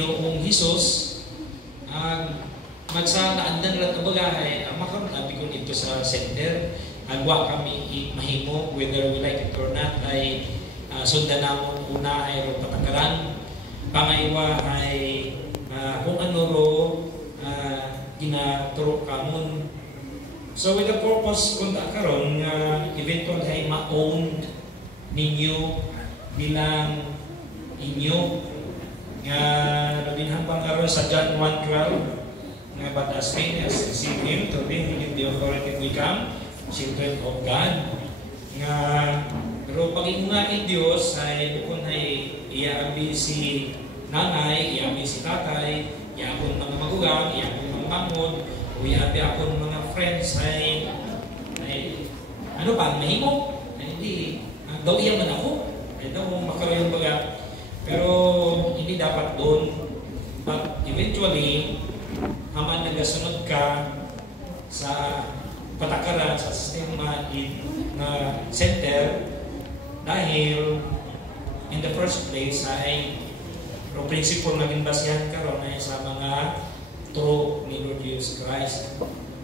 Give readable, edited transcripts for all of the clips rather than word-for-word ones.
Noong Hesus, ang magsanaan lang na bagahay, ang makamatabi ko dito sa center, agwa kami mahimo, whether we like it or not, ay sundan namon una ay patakaran, pangaywa ay kung ano ro ginaturo kamon. So with the purpose kung karon eventual ay ma-own ninyo bilang inyo nga nabinhambang karon sa John 1:12 nga but as many as receive him to them who the authority to become children of God nga pero pag-iungain Diyos ay bukod ay iaabi si nanay, iaabi si tatay, iapon mga magugang, iapon mga pangod, o iaabi akon mga friends ay ano pa, mahimo? Hindi, daw iya man ako, ay daw makaroon baga. Pero hindi dapat doon. But eventually, haman nagasunod ka sa patakaran, sa sistema na center, dahil in the first place ay ang principle na ginbasihan karon ay sa mga true ni Lord Jesus Christ.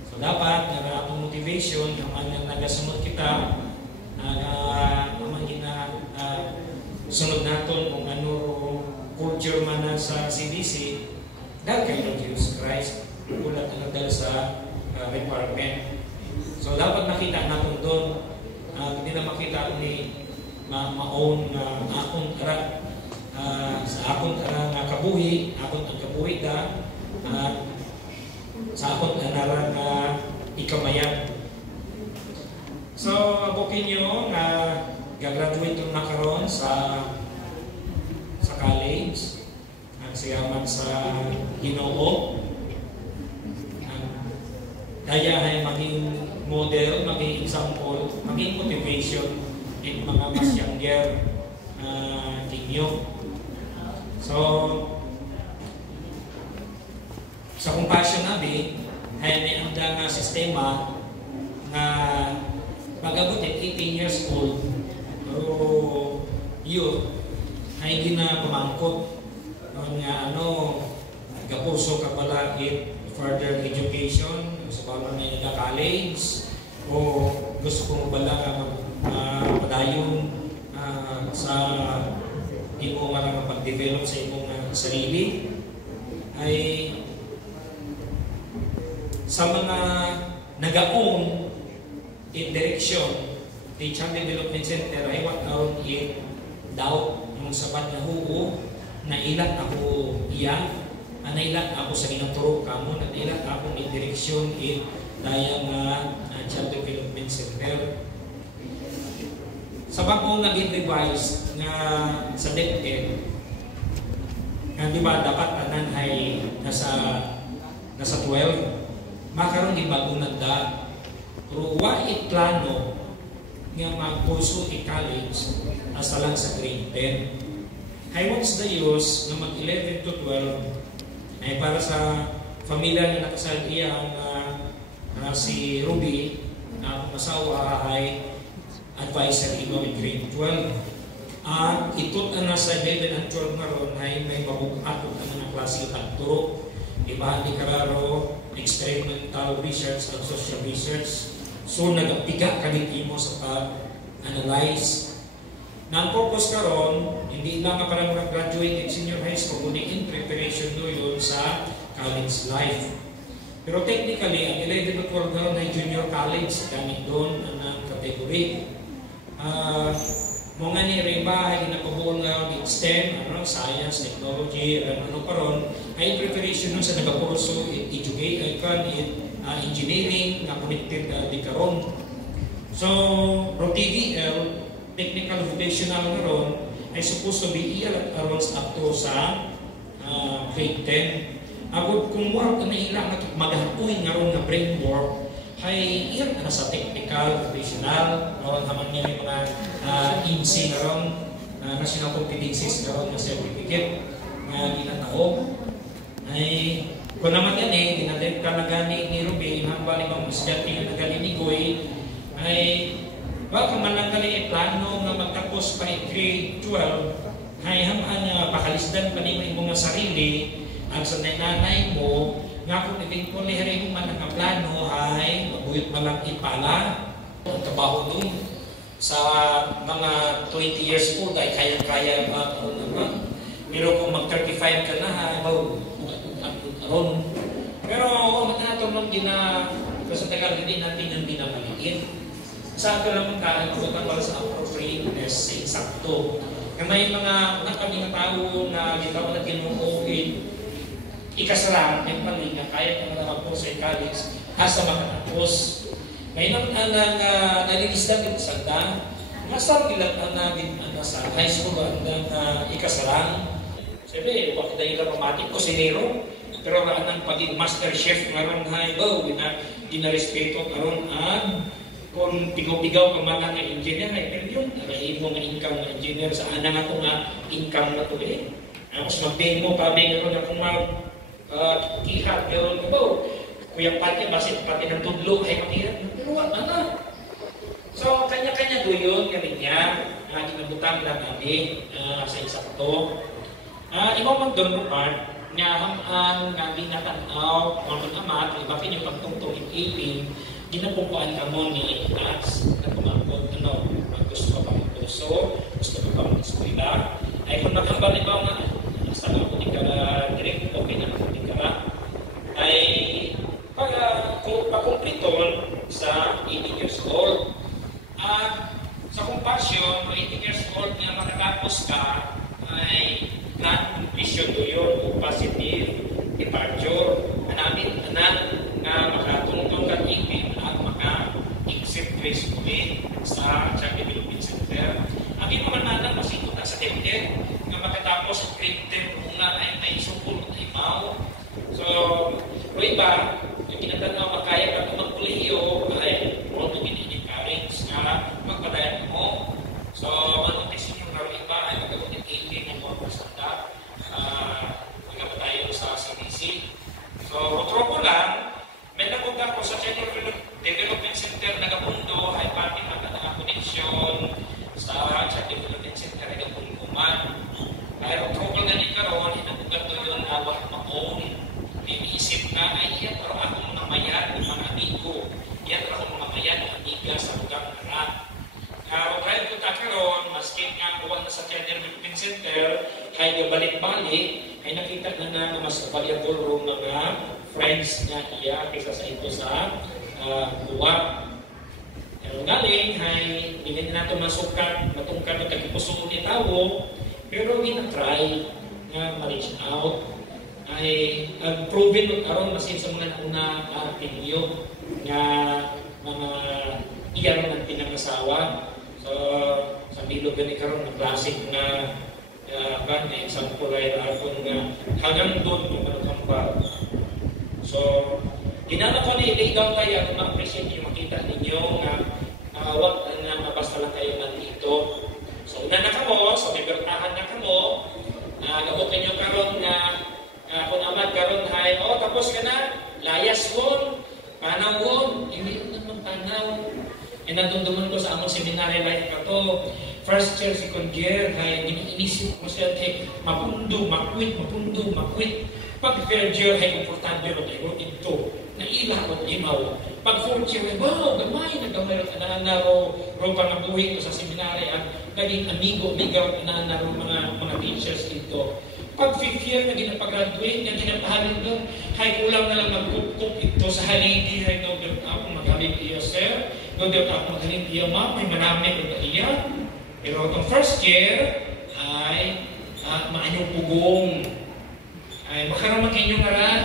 So dapat nga atong motivation haman nagasunod kita sunod naton kung ano culture man na sa CDC dahil kay Lord Jesus Christ ulat na nagdala sa requirement. So dapat nakita natin doon hindi na makita ni ma-own akong ara sa akong ara nga kabuhi, akong ang kabuhi da sa akong anara nga ikamayan. So abokin nyo nga gagraduate na karon sa college ang siyaman sa Ginoo. Daya ay maging model, maging example, maging motivation in mga mas younger ninyo. So sa compassion nabi ay may anda nga sistema na pag-abot 18 years old pero youth ay ginapamangkot nga gapuso ka pala in further education sa pala na nagka-college o gusto kong pala padayon sa imo nga pag-develop sa imong sarili ay sa mga nag-own in direction the Child Development Center ay what out in doubt yung sabat na huo na ilat ako iya nailat ako sa ginaturo kamo na ilat ako in direction in daya nga Child Development Center sa bagong naging revise nga sa DepEd nga di ba dapat tanan ay nasa 12 makaroon din bagong nagda pero wa plano nga magpuso i-college asa lang sa grade 10. Ay what's the use na mag-11 to 12 ay para sa pamilya na nakasal iya si Ruby na masawa ay advisor ino in grade 12. Itot na sa 11 and 12 ngaron ay may mabukatot ang mga klase tagturo. Iba ni kararo experimental research and social research. So nagapiga kadit mo sa pag-analyze. Na ang purpose karon hindi lang para mag-graduate in senior high school kundi in preparation do yun sa college life. Pero technically ang 11 to 12 karon ay junior college gamit doon ang category. Mga ni Reba ay napabuon nga ng STEM, science, technology, karon ay preparation nun sa nagapurso engineering na connected di karon. So, TDL, technical vocational na ron, ay supposed to be around up to sa grade 10. Agod kung wala ka na ilang maghapuin nga ron na brain work, ay iyan na sa technical, vocational, ron naman niya yung mga INSEE nga ron, National Competencies nga ron na certificate na ginatao. Ay kung naman yan dinadip ka na gani ni Ruby, hamba ni mga estudyante nga na gani ni Goy, ay baka man lang gani plano nga magtapos pa grade 12 Hay hamaan nga pakalisdan pa nimo imong nga sarili ang sa nanay mo nga kung eventually hari mo man ang plano ay mabuyot man lang ipala ang trabaho dun sa mga 20 years old ay kaya-kaya ba naman. Pero kung mag-35 ka na ha, aron. Pero matanato nung sa tagal hindi natin yung binamaliin. Sa ato lang ka, nabutan wala sa appropriateness sa insakto. Na may mga kami nga tao na gitaw na kinukuhin ikasarang ng palinga, kaya ka na mag sa college, asa makatapos. Ngayon ang nalilisdan dito sa da, nasa ilat ang sa high school ang ikasarang. Siyempre, wakit na ilang pamatik ko sinero, pero ang paging master chef ngayon hay, ginarespeto karon ang kung pigaw-pigaw ka man nga engineer, pero yun, narahin mo nga income ng engineer, saan na nga ito nga income na ito eh. Tapos mag-pay mo, pabi nga ito na kung kihat, meron ko ba? Kuyang pati, basit pati ng tudlo, ay makihat. Pero wala na. So, kanya-kanya do yun, kami niya, kinabutang lang kami sa isakto. Iba man doon mo part, nga ang binatanaw, mga amat, iba kinyo pagtungtong in 18, ginapumpuan ka mo ni Nats, na kumangkot, gusto ka pang puso, gusto ka pang eskwela. Ay kung nakambali ba nga, sa ako ni Kara, direct okay na ako ni Kara, ay pakumpliton sa 18 years old. At sa compassion, 18 years old na makatapos ka, ay non-completion do yun o positive departure. Anamin, anak na makatungtong ka ipin at maka-exit gracefully sa Child Development Center. Ang ipamananan, masito na sa DepEd, na makatapos ang grade 10 muna ay may supul na imaw. So, o iba, yung kinatanaw makaya ka kung magkuliyo, ay all to be encouraged na magpadayan mo. So, anong testing yung laro iba ay magagawin ng 18 ng mga pasanda. Magpapadayan sa CBC. So, tropo lang, may napunta ko sa Child Development Center Nagapundo ay pati na connection sa Child Development Center Nagapunduman. Pero tropo na ni Karon, inabugat to yun na wala ma-own. Iniisip na ay iyan pero ako mga mayan ng mga amigo. Iyan pero ako mga mayan ng amiga sa lugar na rat. Kahit ko Karon, maskin nga kuwag na sa Child Development Center, ay balik-balik, ay nakita na mas valuable room mga friends niya iya kaysa sa ito sa buwag. Pero galing, ay hindi na ito masukat, matungkad na kagipuso ni tao, pero ina-try na ma-reach out. Ay proven ng karon masin sa mga nauna pinyo nga mga iyan ng pinangasawa. So, sa bilog gani karon na classic na example ay akong hanggang doon kung manukambal. So, ginana ko na i-lay down tayo kung ma-appreciate nyo, makita ninyo nga wag na mabasta lang kayo nandito. So, una na kamo, so may bertahan na kamo, gabukin nyo karon na kung amad karon ay, tapos ka na, layas won, panaw won, hindi yun naman panaw. E nandunduman ko sa among seminary life ka to, first year, second year, ay iniisip ko siya, mapundo, makwit. Pag third year, ay importante ro tayo ito, na ilang o limaw. Pag fourth year, wow, gamay na ro pangabuhi ko sa seminary at naging amigo-amigaw na ro mga teachers dito. Pag fifth year na ginapag-graduate, na ginapahalin doon, ay kulang na lang magkukuk ito sa haligi, ay no, ako maghalin iya, sir. No, ako maghalin iya, ma'am, may marami ko iya. Pero itong first year, ay maanyong pugong. Ay makaroon inyong aral.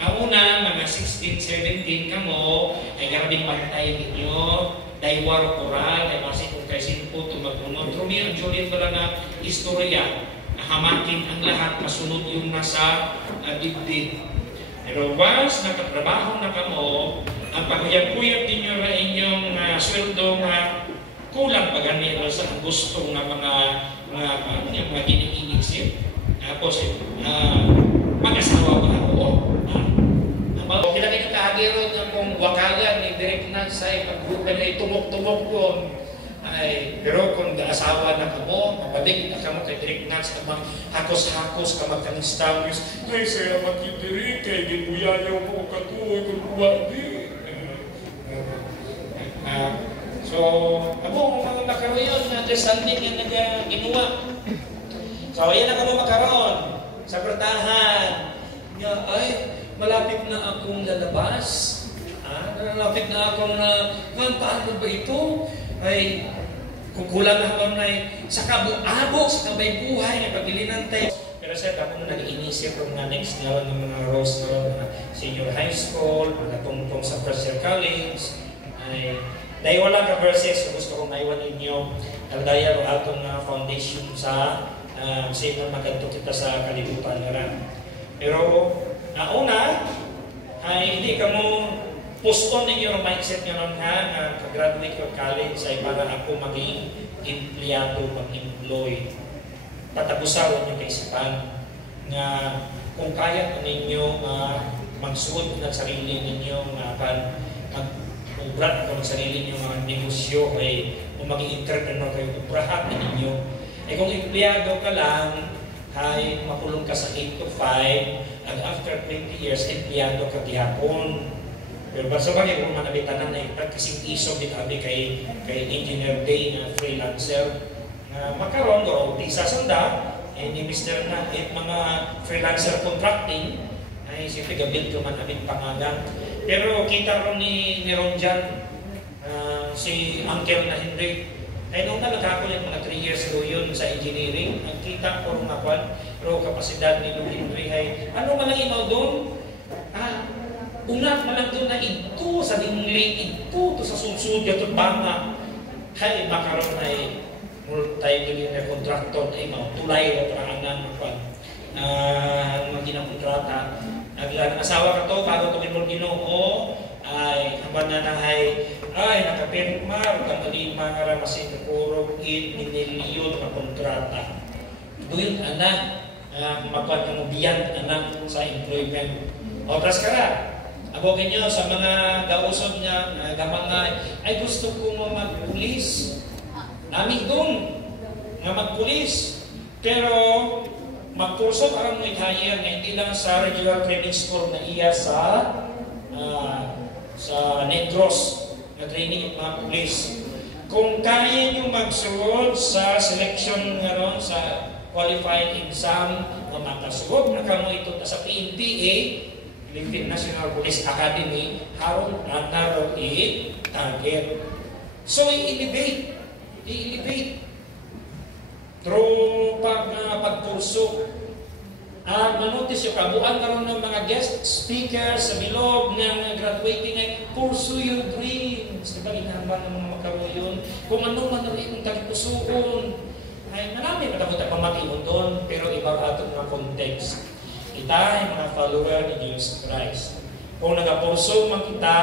Kauna, mga 16, 17 ka mo, ay garabing pantay ninyo, daywar oral, ay masin kung kayo sinpo, tumagunod. Romeo and Juliet wala na istorya, hamakin ang lahat, masunod yung nasa dibdib. Pero once nakatrabaho na ka mo, ang pagkuyag-kuyag ninyo na inyong sweldo nga kulang pa ganito sa gusto ng mga giniinisip. Tapos, mag-asawa ba ako? Kailangan yung kahagiro ng kung wakagan ni Direk Nansay, pag-bukan na itumok-tumok ko, Ay, pero kung asawa na ka mo, mabalik na ka mo kay direct nuts, na hakos-hakos ka magka-establish, ay, saya magkidiri, kay ginuyayaw mo katuoy, kung kuwadi. So, amo, mga nakaroon na understanding yung ginawa. So, ayan na ka mo makaroon sa pertahan. Nga, ay, malapit na akong lalabas. Malapit na akong paano ba ito? Ay, kukulang na ako na sa kabuabo, sa kabay buhay, na pagilinan tayo. Pero sir, ako na nag-inisip ng mga next level ng mga roles na senior high school, mga tungtong sa first year college. Ay, dahil wala ka verses, gusto kong naiwan ninyo, nagdaya ro atong foundation sa sino maganto kita sa kalibutan nga. Pero, una, ay hindi ka mo post-on ninyo ang mindset nyo nun na pag-graduate ko college ay para ako maging empleyado, mag-employ. Patabusawan nyo kaisipan na kung kaya ninyo magsuot ng sarili ninyo mag-ubrat ng sarili ninyo mga negosyo ay kung maging entrepreneur kayo, ubrahat na ninyo. Eh kung empleyado ka lang, ay makulong ka sa 8 to 5 and after 20 years, empleyado ka tihapon. Pero basta bagay kung manabitanan na ipat kasing iso din kami kay Engineer Day na freelancer makaroon ko di sasanda ni Mr. na mga freelancer contracting ay siyempre gabit ko man aming pangalan. Pero kita ron ni Ron Jan si Uncle na Henry ay nung nalagako yung mga 3 years ago yun sa engineering nagkita ko rin ako pero kapasidad ni Lou Henry ay ano man lang imaw doon una malang doon na ito sa dingling ito to sa sunsud yato banga hay makaroon ay multi-millionaire contractor ay tulay na parangan mga ginakontrata naglaan ng asawa ka to bago ito Ginoo ay habang na ay nakapirma kang kalima nga ramasin kurog 8 milyon na kontrata doon anak magpad kang ubiyan anak sa employment otras ka na abogin nyo sa mga gausod niya, ay gusto ko magpulis. Namin doon nga magpulis. Pero magkurso parang may hire na hindi lang sa regular training school na iya sa Negros na training ng mga pulis. Kung kaya nyo magsuod sa selection nga sa qualifying exam na makasuod na kamo ito sa PNPA, Philippine National Police Academy, harong narrow target. So, i-elevate through pagkurso. Manotice yung kabuan karon ng mga guest speakers sa bilog ng graduating ay pursue your dreams. Diba ginahaman ng mga magkaroon yun? Kung ano man rin yung tagpusuon. Ay, marami matakot ang pamag-iwan doon, pero iba atong mga context. Kita ay mga follower ni Jesus Christ. Kung nagapulso man kita,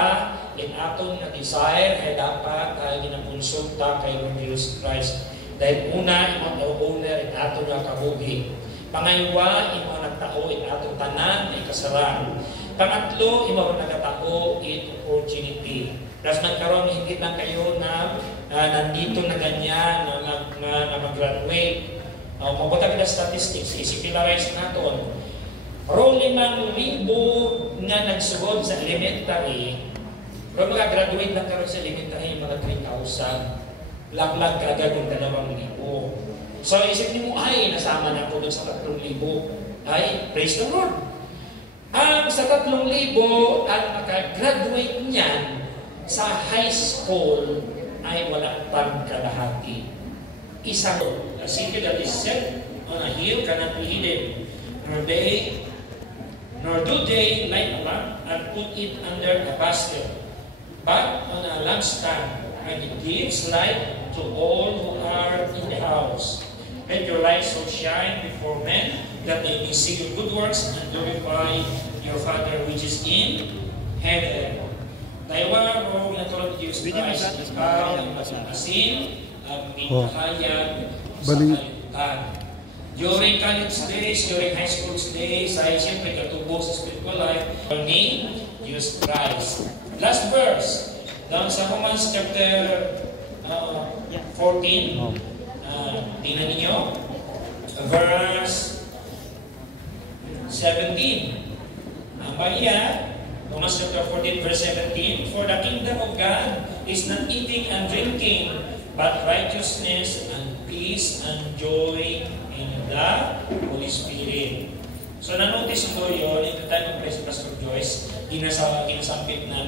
in aton na desire ay dapat ay ginakonsulta kay Jesus Christ. Dahil una, imong owner in aton nga kabuhi. Pangaywa, imong nagtao in aton tanan ay kasaran. Pangatlo, imong nagtao in opportunity. Tapos nagkaroon, hindi lang kayo na nandito na ganyan na mag-graduate. Mabuta kita statistics, isipilarize natin. Ro 5,000 nga nagsugod sa elementary, pero mag-graduate lang karoon sa elementary mga 3,000. Lag-lag kagad yung 2,000. So isip niyo mo, ay, nasama na po doon sa 3,000. Ay, praise the Lord. Ang sa 3,000, ang makagraduate niyan sa high school ay wala pang kalahati. Isang, a city that is set on a hill cannot be hidden. Nor do they light a lamp and put it under a basket, but on a lampstand, and it gives light to all who are in the house. Let your light so shine before men, that they may see your good works and glorify your Father which is in heaven. Daywa o natulad ni Jesus Christ, ikaw ang asin, ang minahayag sa kalibutan. During college days, during high school days, ay siyempre katubog sa spiritual life ni Jesus Christ. Last verse, down sa Romans chapter 14. Tingnan ninyo. Verse 17. Ang baya, Romans chapter 14, verse 17, "For the kingdom of God is not eating and drinking, but righteousness and peace and joy in the Holy Spirit." So na-notice mo yun, ito tayo ng Pastor Joyce, ginasampit na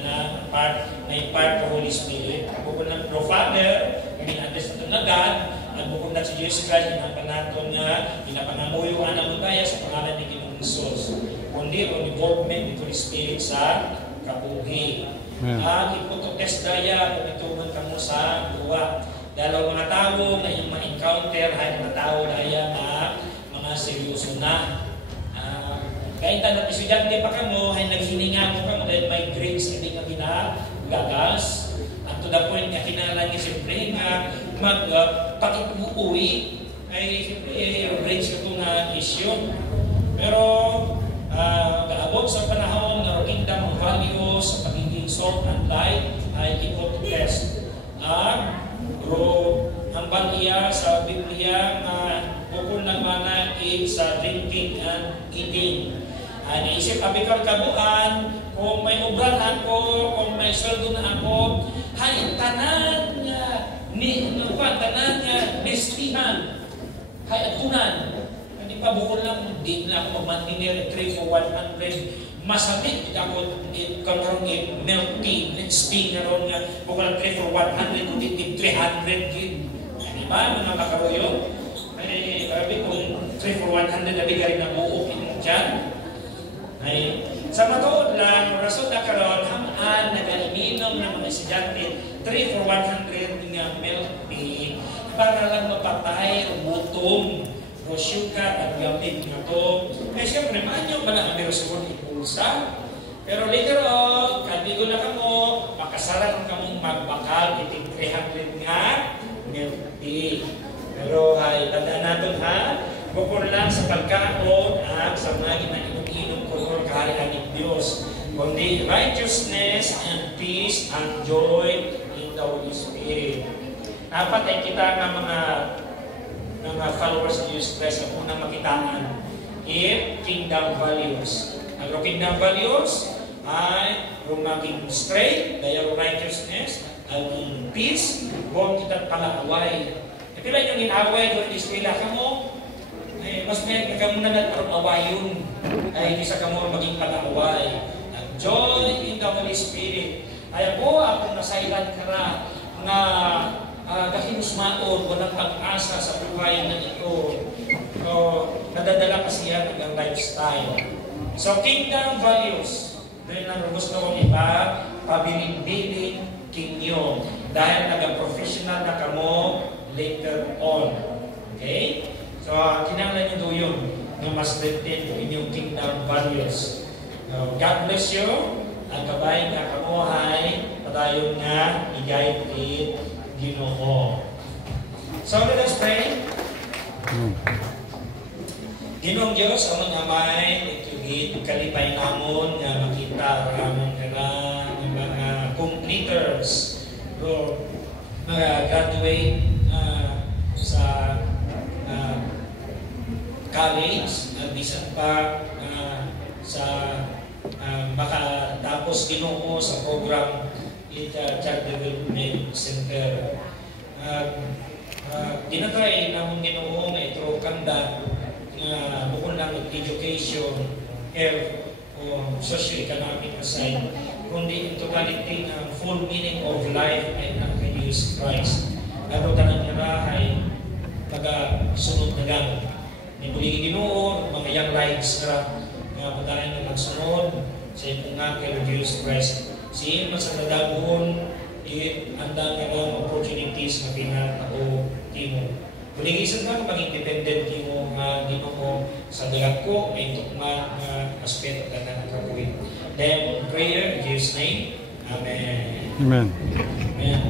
may part of Holy Spirit. Bukod ng Father, in-address natin na God, at bukod na si Jesus Christ, inapangaton nga, inapangamuyo ang mundaya sa pangalan ni Ginoong Jesus. Kundi ang involvement ng Holy Spirit sa kabuhi. At ipototest daya kung ituman ka mo sa duwa. Dalaw mga tao na yung ma-encounter ay mga tao daya na mga seryoso na. Kahit na estudyante pa ka mo, ay naghininga mo ka mo dahil may grades hindi ka ginagagas. At to the point na kinalang niya siyempre nga magpakituuwi ay siyempre grades ka itong issue. Pero kaabot sa panahon na kingdom of values sa pagiging salt and light ay ipotest. Pero hambal iya sa Biblia na bukod ng mana sa drinking and eating. Naisip, abikal kabuan, kung may obrahan ko, kung may sweldo na ako, hay, tanan nga, tanan nga, listihan, hay, atunan. Hindi pa bukod lang, di na ako mag-mantinir, 3 for 100, masakit, ako, karoon milk tea, let's tea nga ron nga, bukod lang 3 for 100, kung di 300, di ba, mga makaroyo? Ay, grabe kung 3 for 100, labi ka rin na buo, dyan. Ay, sa matuod lang, rason na karon hamaan nag-iminom ng mga estudyante 3 for 100 nga milk tea para lang mapatay ang gutom o sugar at gamit nga to. Kaya siyempre, maanyo ba na ang meron ipulsa? Pero later on, kadigo na kamo, makasaran kamong magbakal iting 300 nga milk tea. Pero ay, tandaan natin ha, bukod lang sa pagkaon at sa mga ginainom-inom ko kaharian ng Diyos, kundi righteousness and peace and joy in the Holy Spirit. Dapat ay kita ng mga followers of Jesus Christ na unang makitaan kingdom values. Ang kingdom values ay maging straight, dahil righteousness, ang peace, huwag kita pala-away. Pila yung inaway doon di eskwela ka mo, mas may ka muna nag-awayon ay hindi sa kamo maging pag-away. Ang joy in the Holy Spirit. Ay ako, akong nasailan ka na kahimusmaon, walang pag-asa sa buhay na ito. So, nadadala kasi yan ng lifestyle. So, kingdom values. Dahil na gusto kong iba, pabiling-biling kinyo. Dahil nag-professional na kamo later on. Okay? So, kinahanglan nyo doon yun na mas maintain yung inyong kingdom values. God bless you. Ang kabay nga kamuhay, padayon nga, i-guide it, Ginoo. So, let us pray. Ginoong Diyos, ang amay, ito kalipay namon nga makita ramon ng mga completers, mga graduate sa college, bisan pa sa makatapos Ginoo sa program Child Development Center. Tinatry namon Ginoo na ito kanda bukod lang education, health, o socio-economic aside, kundi in totality ng full meaning of life ay ang Jesus Christ. Pero tanang nila ay taga-sunod na lang. Nipuligi Ginoo, mga young lives nga padayon na nagsunod sa itong nga kay Jesus Christ. Siya mas ang nadagon, andang nga lang opportunities na pinatao timo. Puligisan ka maging dependent mo nga Ginoo sa dagat ko ay tukma nga aspeto ka na nakabuhin. Then prayer in Jesus' name. Amen. Amen. Amen.